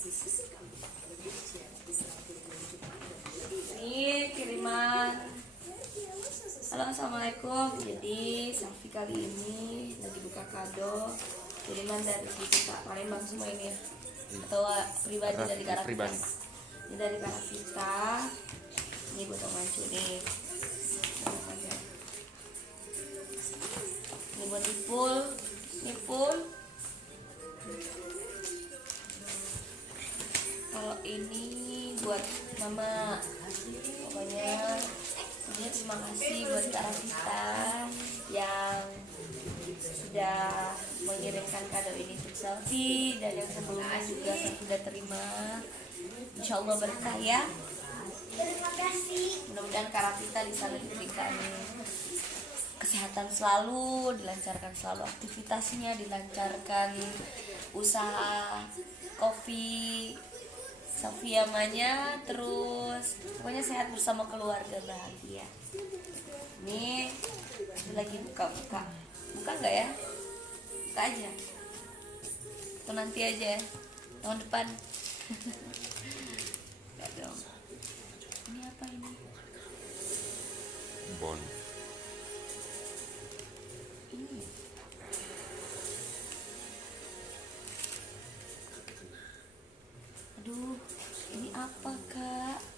Ini kiriman. Halo, assalamualaikum. Jadi Safi kali ini lagi buka kado kiriman dari kita Palembang semua ini ya, atau pribadi dari Karavita. Ini dari Karavita. Ini buat Om Mancu nih. Ini buat Ipul. Kalau ini buat Mama. Pokoknya ini terima kasih buat Karavita yang sudah mengirimkan kado ini untuk Selfie, dan yang sebelumnya juga saya sudah terima. Insya Allah berkah ya. Terima kasih. Mudah-mudahan Karavita di sana diberikan kesehatan selalu, dilancarkan selalu aktivitasnya, dilancarkan usaha kopi Safiamanya, terus pokoknya sehat bersama keluarga, bahagia. Ini lagi buka nggak ya? Buka aja atau nanti aja ya, tahun depan. Nggak dong. Ini apa ini? Bon. Ini. Aduh, ini apa Kak?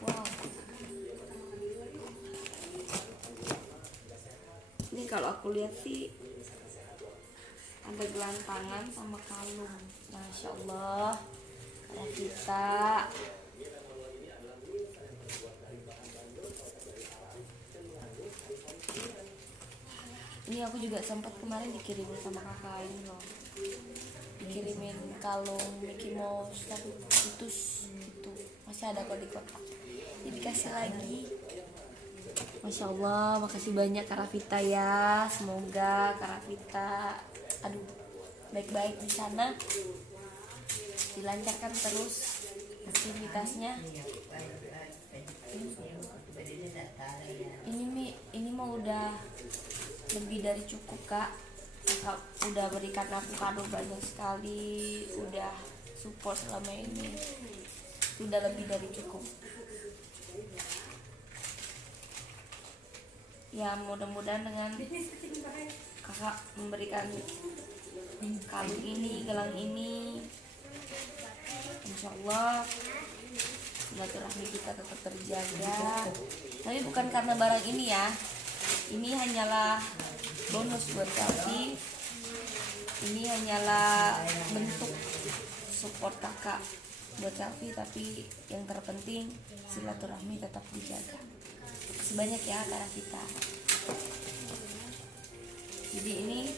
Wow. Ini kalau aku lihat sih ada gelang tangan sama kalung. Masya Allah, Karavita. Ini aku juga sempat kemarin dikirimin sama kakak ini loh, dikirimin kalung Mickey Mouse tapi putus itu, masih ada kok di kotak. Ini dikasih lagi. Masya Allah, makasih banyak Karavita ya. Semoga Karavita baik-baik di sana, dilancarkan terus aktivitasnya. Ini mau udah lebih dari cukup Kak. Kakak udah berikan aku kado banyak sekali, udah support selama ini, sudah lebih dari cukup. Ya mudah-mudahan dengan kakak memberikan kalung ini, gelang ini, insya Allah silaturahmi kita tetap terjaga. Tapi bukan karena barang ini ya, ini hanyalah bonus buat Selfie. Ini hanyalah bentuk support kakak buat Selfie, tapi yang terpenting silaturahmi tetap dijaga. Sebanyak ya Karavita. Jadi ini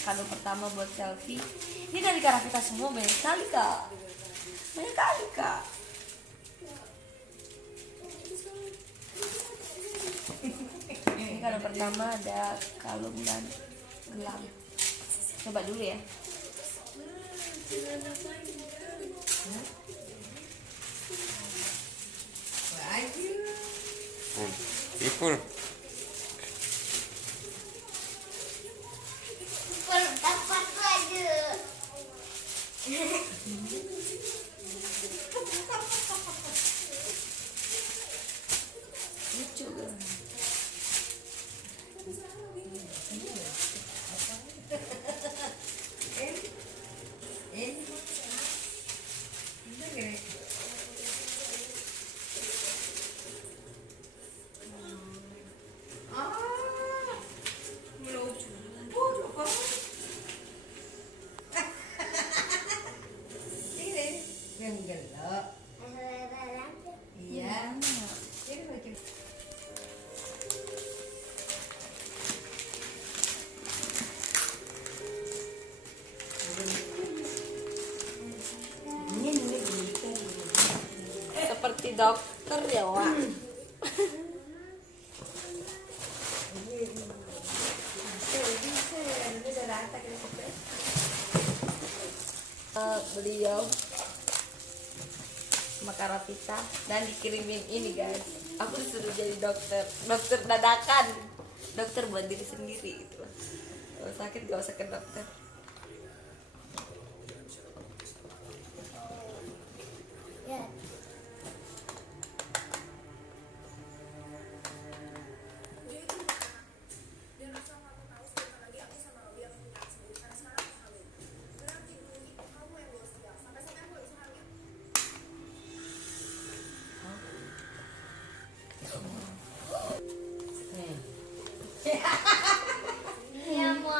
kado pertama buat Selfie. Ini dari Karavita semua, banyak sekali Kak. Banyak kali Kak. Ini kado pertama ada kalung dan gelang. Coba dulu ya. Ipul. Dapat aja. Lucu kan? Yang gelap. Iya. Ini dokter ya, Wak. Beliau sama Karavita dan dikirimin ini guys. Aku disuruh jadi dokter dadakan, dokter buat diri sendiri gitu. Kalau sakit gak usah ke dokter. Ya. Ya mau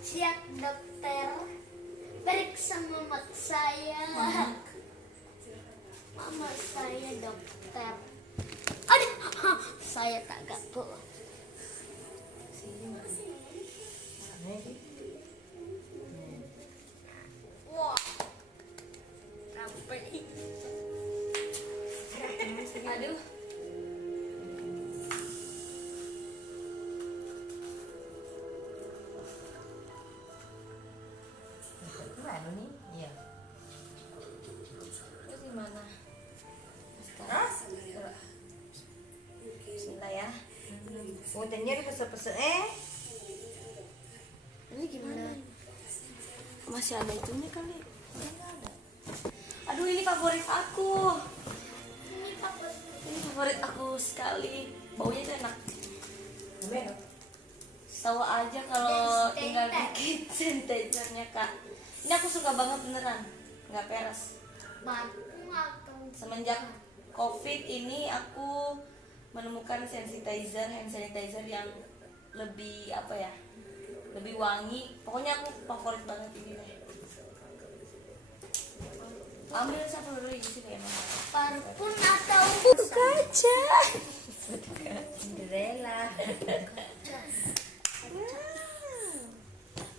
siap dokter, periksa mama saya. Mama saya dokter. Aduh, saya tak gapo. Wah, sampai. Aduh. Gimana nih? Iya. Itu gimana? Bismillah ya. Oh, nyari pese-pese Ini gimana? Masih ada itunya kali? Udah nggak ada. Aduh, ini favorit aku. Ini favorit aku sekali. Baunya tuh enak. Tahu aja kalau tinggal dikit sanitizernya, Kak. Ini aku suka banget beneran. Nggak peres. Semenjak COVID ini aku menemukan hand sanitizer yang lebih apa ya? Lebih wangi. Pokoknya aku favorit banget ini deh. Ambil satu dulu di sini ya. Parfum atau Buka aja. Cinderella.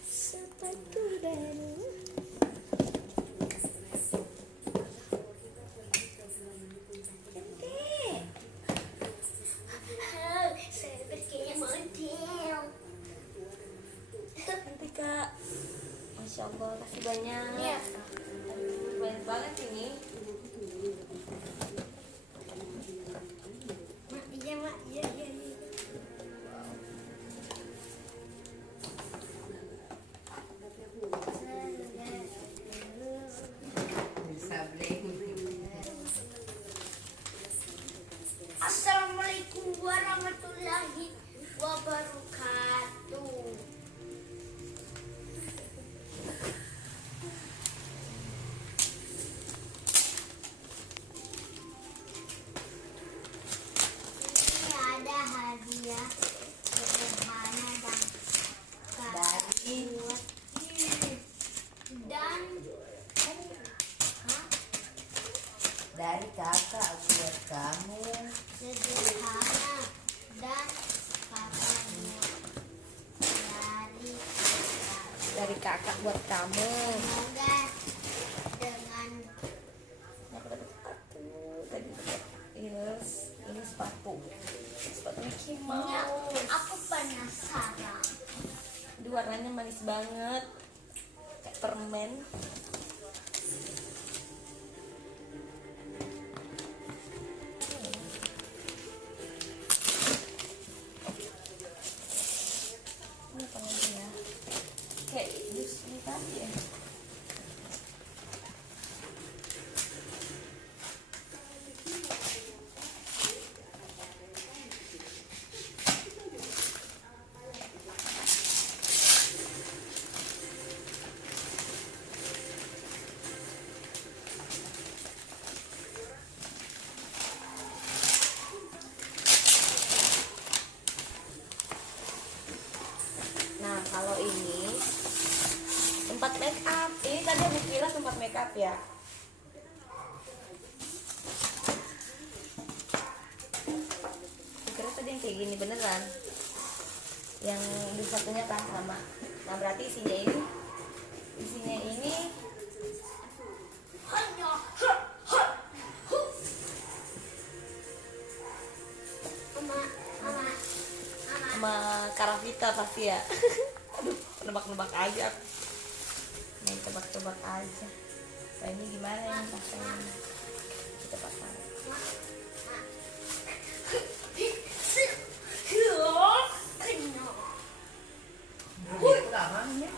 Sepatu baru. saya berkaya model. Nanti Kak. Masya Allah, kasih banyak. Iya. Aduh, banyak banget ini. Iya mak, iya. Bisa beli. Assalamualaikum warahmatullahi wabarakatuh. Ini ada hadiah sederhana dan buat dan Dari kakak aku buat kamu. sederhana dan kakaknya Dari kakak buat kamu. semoga dengan Aku dapat sepatu. Tadi dapat ini sepatu. Sepatu Mickey Mouse. aku penasaran. Ini warnanya manis banget. Kayak permen. Ini apa lagi ya? Kayak jus ini tadi ya. Nah, kalau ini tempat make up. Ini tadi aku bilang tempat make up ya. Kira tadi yang kayak gini beneran. Yang di satunya kan sama. Nah, berarti isinya ini Vita pasti ya. Aduh, nebak-nebak aja. Main tebak-tebak aja. Nah, ini gimana yang pakainya? Kita pasang. Itu namanya.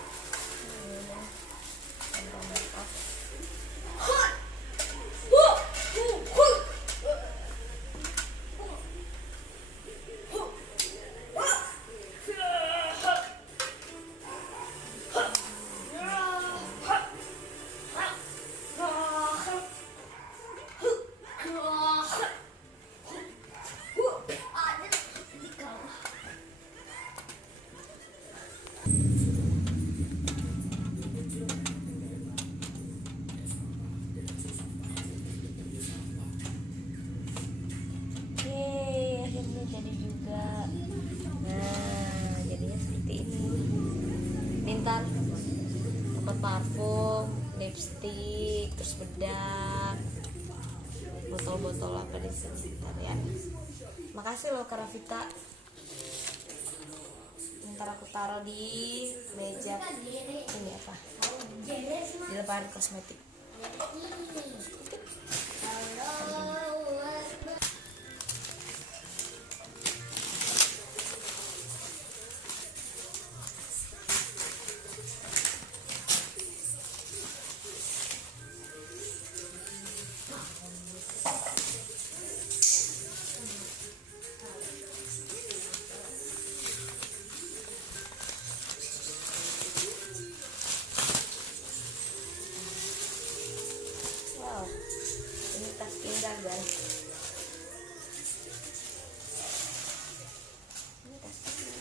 Yeay, akhirnya jadi juga. Nah, jadinya seperti ini. Minta tempat parfum, lipstick, terus bedak, botol-botol apa di sini. Bentar ya. Makasih loh Kak Rafita. Ntar aku taruh di meja ini apa? Di lemari kosmetik. Wow, ini tas indah guys. Ini tas indah.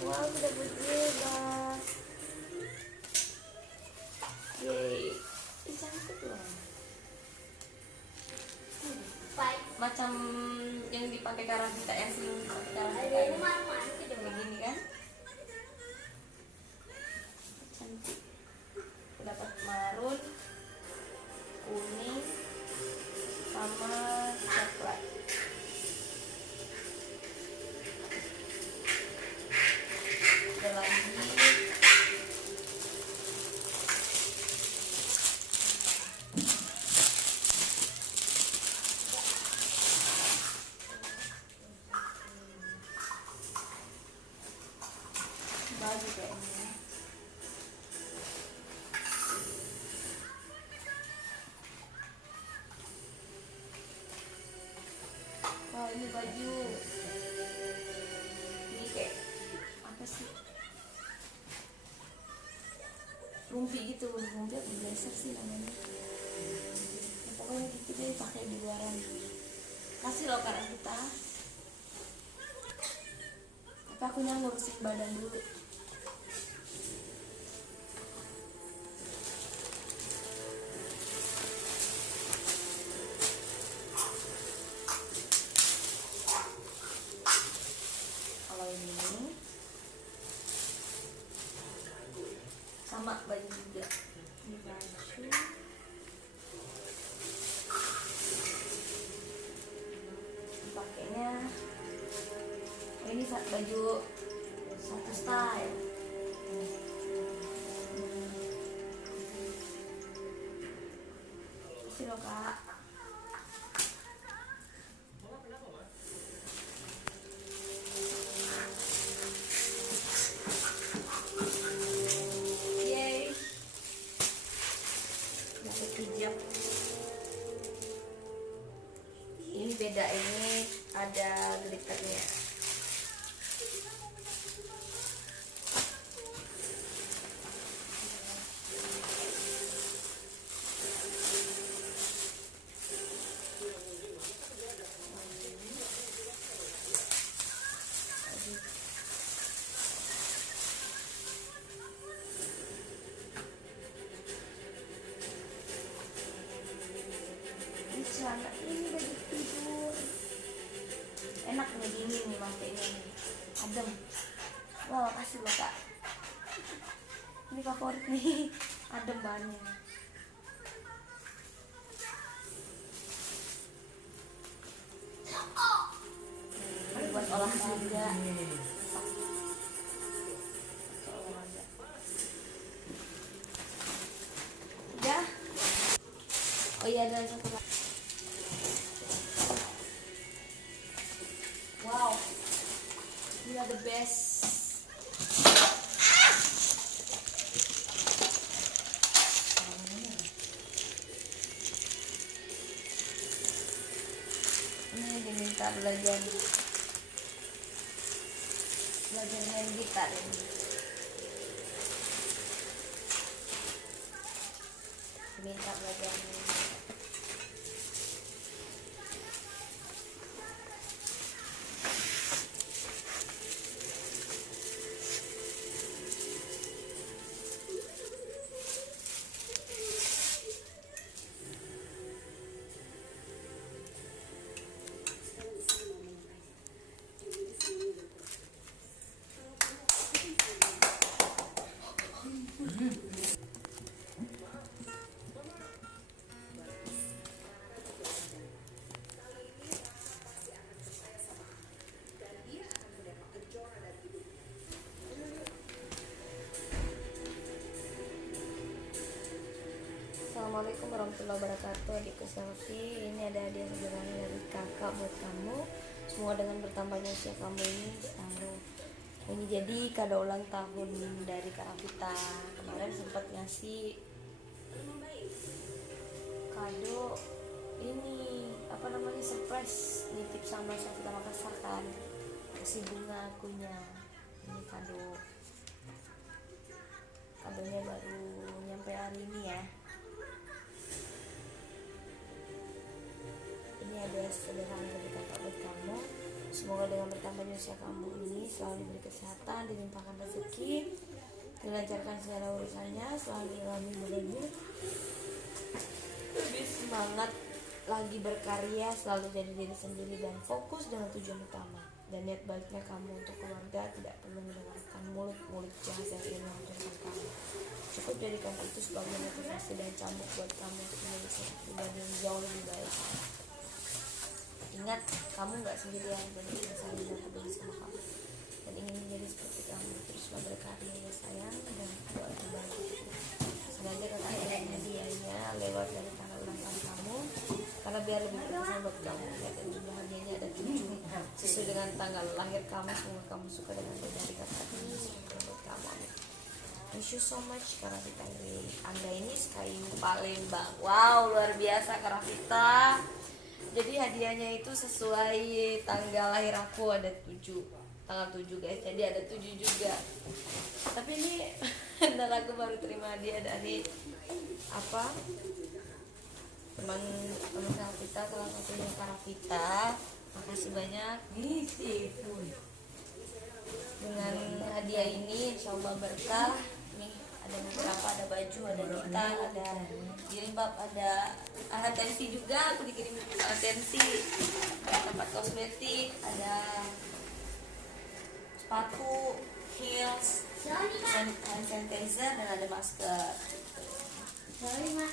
Wow, sudah bebas. Yeay, ih, cantik loh. Macam yang dipakai Karavita, yang sering dipakai Karavita. Begini kan? Cantik. Dapat marun, kuning, sama coklat. Ada lagi baju kayaknya. Wah, ini baju. Ini kayak apa sih? Rumpi gitu, rumpi atau blazer sih namanya. Ya, pokoknya gitu deh, pakai di luaran. Kasih loh Kak Rafita. Tapi aku ngurusin badan dulu. Kalau ini sama baju juga. Ini baju. Pakainya ini baju satu style. Isi loh Kak. Yeay, dapat hijab. Ini beda, ini ada glitternya. enak nih, dingin nih mantenya nih, adem. Wah makasih loh kak, ini favorit nih. Adem bahannya. Ini buat olahraga. Udah. Oh iya, ada satu lagi. Wow, ini the best. Ini diminta belajar main gitar ini. Diminta belajar main gitar. Assalamualaikum warahmatullahi wabarakatuh. Adikku Selfie, ini ada hadiah sederhana dari kakak buat kamu. Semoga dengan bertambahnya usia kamu ini selalu ini jadi kado ulang tahun dari Kak Rafita. Kemarin sempat ngasih kado ini apa namanya, surprise, nitip sama Rafita Makassar kan, kasih bunga akunya. Ini kadonya baru nyampe hari ini ya. Ini ada sederhana dari kakak buat kamu. Semoga dengan bertambahnya usia kamu ini selalu diberi kesehatan, dilimpahkan rezeki, dilancarkan segala urusannya, selalu ilhami muridnya, lebih semangat lagi berkarya, selalu jadi diri sendiri dan fokus dengan tujuan utama. Dan niat baiknya kamu untuk keluarga tidak perlu mendengarkan mulut-mulut jahat yang ingin menghancurkan kamu. Cukup jadikan itu sebagai motivasi dan cambuk buat kamu untuk menjadi sosok pribadi yang jauh lebih baik. Ingat, kamu gak sendirian, banyak yang sayang dan peduli sama kamu dan ingin menjadi seperti kamu. Teruslah berkarya ya sayang, dan doa terbaik untukmu. Sengaja kakak ingin hadiahnya lewat dari tanggal ulang tahun kamu, karena biar lebih berkesan buat kamu. Dan jumlah hadiahnya ada 7 sesuai dengan tanggal lahir kamu. Semoga kamu suka dengan dari kakak ini buat kamu. Amin. Thank you so much Kak Rafita. Anda ini kayu Palembang. Wow, luar biasa Kak Rafita. Jadi hadiahnya itu sesuai tanggal lahir aku, ada 7, tanggal 7 guys, jadi ada 7 juga. Tapi ini dan aku baru terima hadiah dari apa, teman Kak Rafita, salah satunya Kak Rafita. Makasih banyak dengan hadiah ini, insya Allah berkah. Nih ada beberapa, ada baju, ada gitar, ada jilbab, ada alat tensi juga, aku dikirim alat tensi, ada tempat kosmetik, ada sepatu, heels, hand sanitizer, dan ada masker. Sorry, Mak.